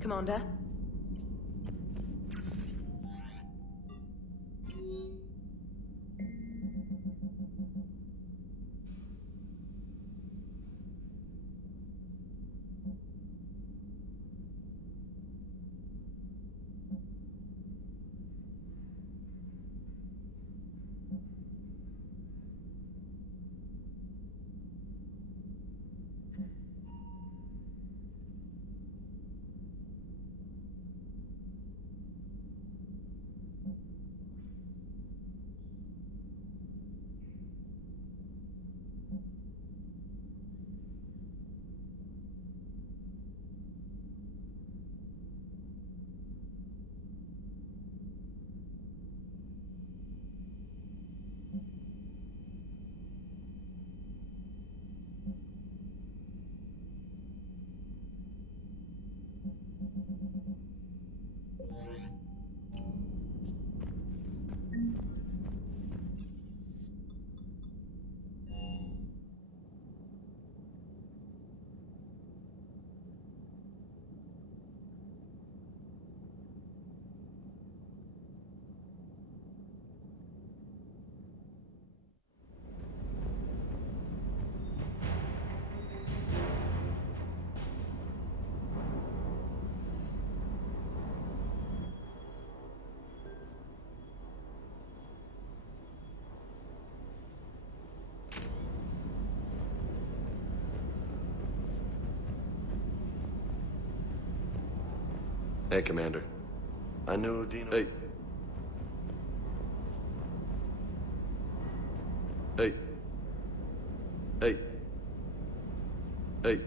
Commander? Hey, Commander. I knew Dino... Hey. Hey. Hey. Hey.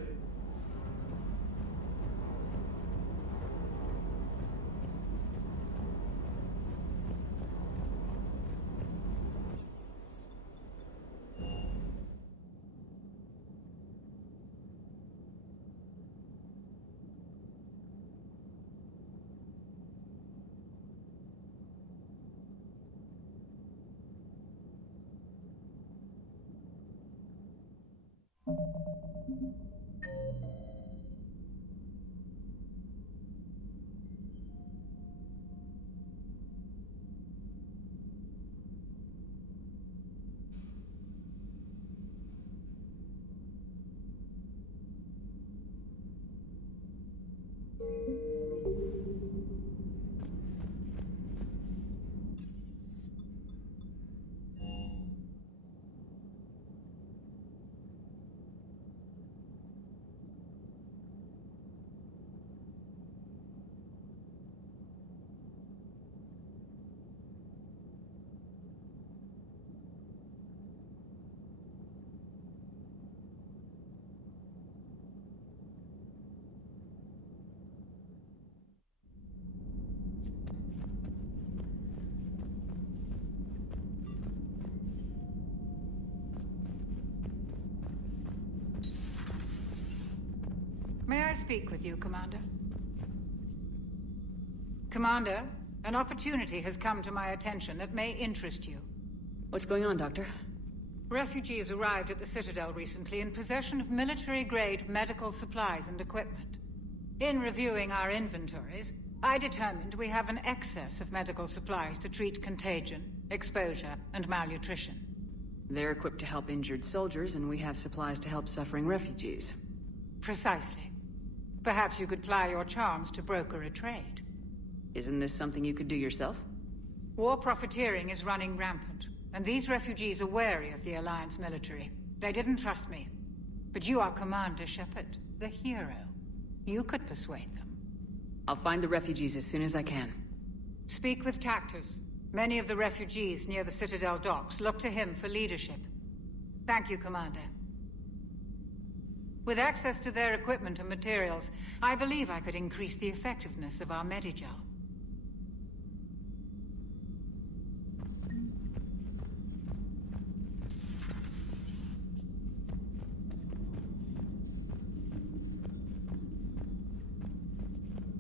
May I speak with you, Commander? Commander, an opportunity has come to my attention that may interest you. What's going on, Doctor? Refugees arrived at the Citadel recently in possession of military-grade medical supplies and equipment. In reviewing our inventories, I determined we have an excess of medical supplies to treat contagion, exposure, and malnutrition. They're equipped to help injured soldiers, and we have supplies to help suffering refugees. Precisely. Perhaps you could ply your charms to broker a trade. Isn't this something you could do yourself? War profiteering is running rampant, and these refugees are wary of the Alliance military. They didn't trust me. But you are Commander Shepard, the hero. You could persuade them. I'll find the refugees as soon as I can. Speak with Tactus. Many of the refugees near the Citadel docks look to him for leadership. Thank you, Commander. With access to their equipment and materials, I believe I could increase the effectiveness of our Medigel.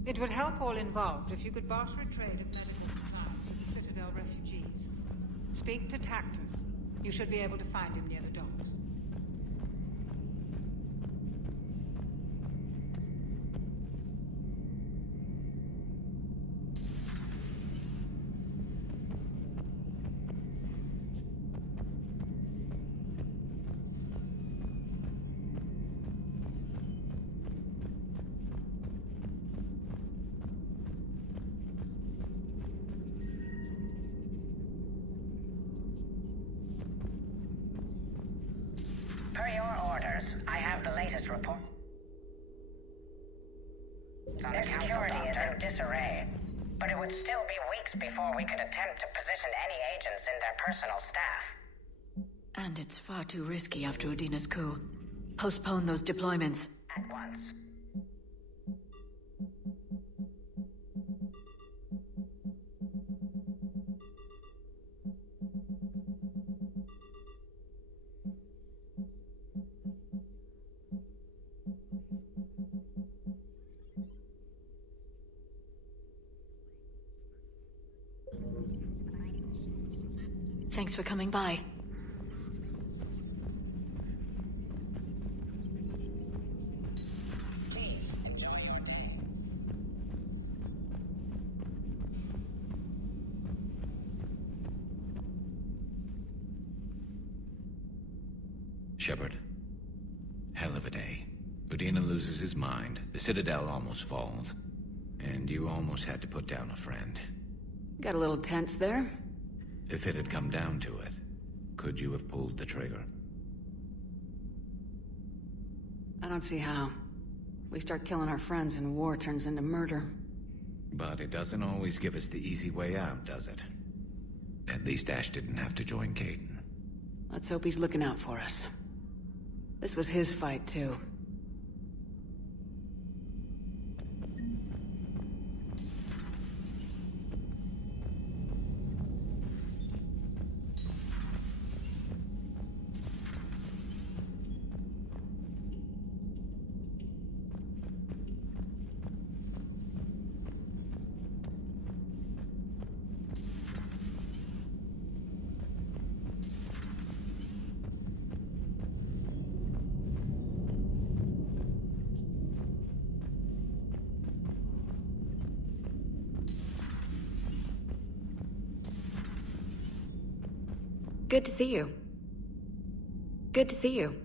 It would help all involved if you could barter a trade of medical supplies with the Citadel refugees. Speak to Tactus. You should be able to find him near the docks. report. Their security is in disarray, but it would still be weeks before we could attempt to position any agents in their personal staff. And it's far too risky after Udina's coup. Postpone those deployments. At once. Thanks for coming by. Shepard. Hell of a day. Udina loses his mind, the Citadel almost falls, and you almost had to put down a friend. Got a little tense there? If it had come down to it, could you have pulled the trigger? I don't see how. We start killing our friends and war turns into murder. But it doesn't always give us the easy way out, does it? At least Ash didn't have to join Caden. Let's hope he's looking out for us. This was his fight, too. Good to see you. Good to see you.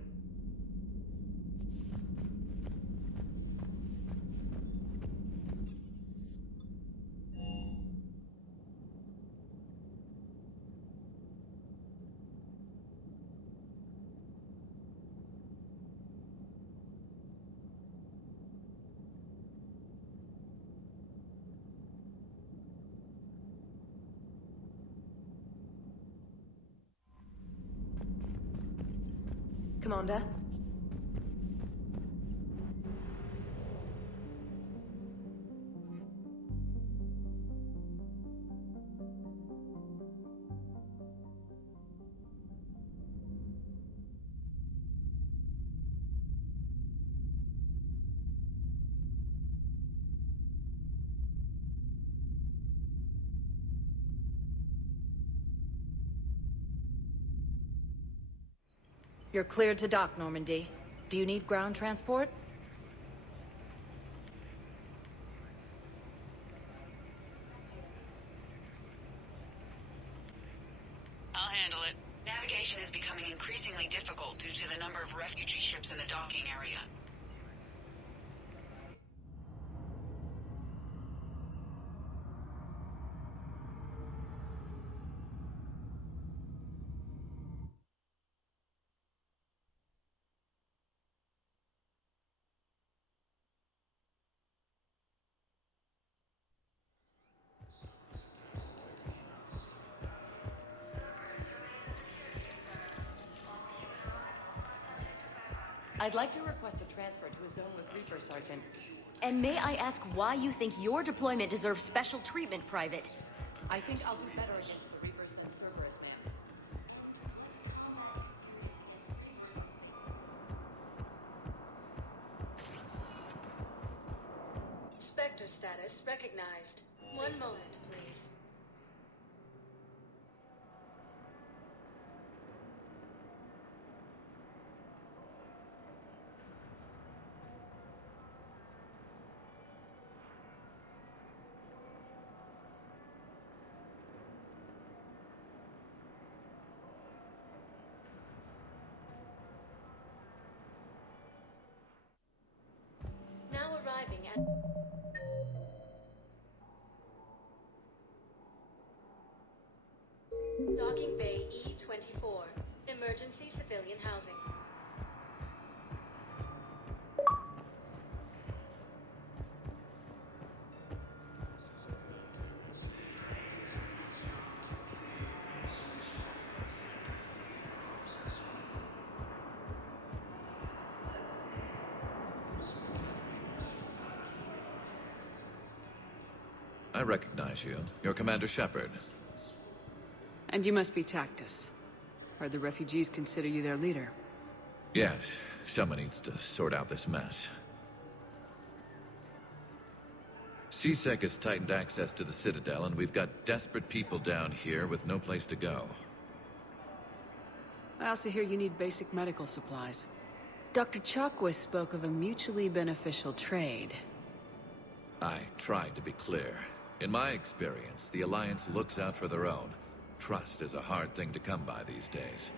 Commander? You're cleared to dock, Normandy. Do you need ground transport? I'll handle it. Navigation is becoming increasingly difficult due to the number of refugee ships in the docking area. I'd like to request a transfer to a zone with Reaper, Sergeant. And may I ask why you think your deployment deserves special treatment, Private? I think I'll do better against the Reapers than Cerberus man. Spectre status recognized. One moment, please. Now arriving at... Docking Bay E-24. Emergency civilian housing. I recognize you. You're Commander Shepard. And you must be Tactus. Heard the refugees consider you their leader. Yes, someone needs to sort out this mess. CSEC has tightened access to the Citadel, and we've got desperate people down here with no place to go. I also hear you need basic medical supplies. Dr. Chakwas spoke of a mutually beneficial trade. I tried to be clear. In my experience, the Alliance looks out for their own. Trust is a hard thing to come by these days.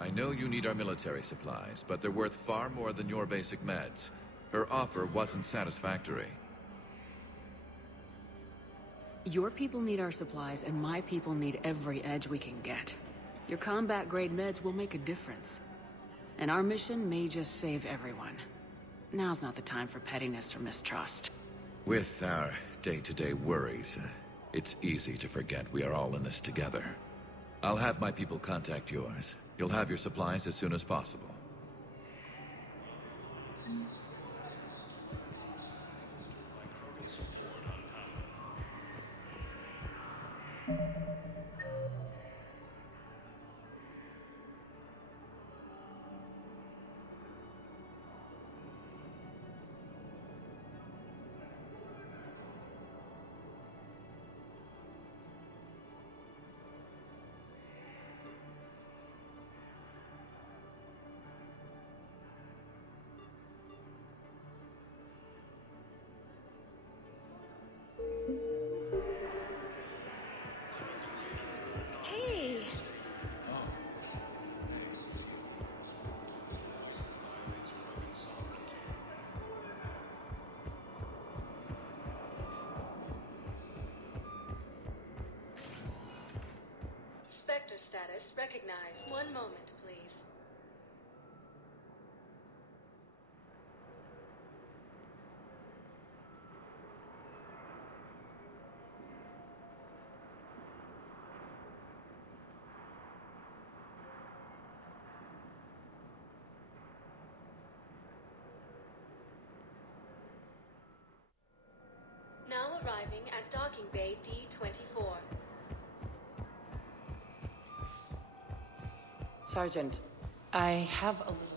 I know you need our military supplies, but they're worth far more than your basic meds. Her offer wasn't satisfactory. Your people need our supplies, and my people need every edge we can get. Your combat-grade meds will make a difference. And our mission may just save everyone. Now's not the time for pettiness or mistrust. With our day-to-day worries, it's easy to forget we are all in this together. I'll have my people contact yours. You'll have your supplies as soon as possible. Hey! Spectre status recognized. One moment, please. Now arriving at docking bay D-24. Sergeant, I have a little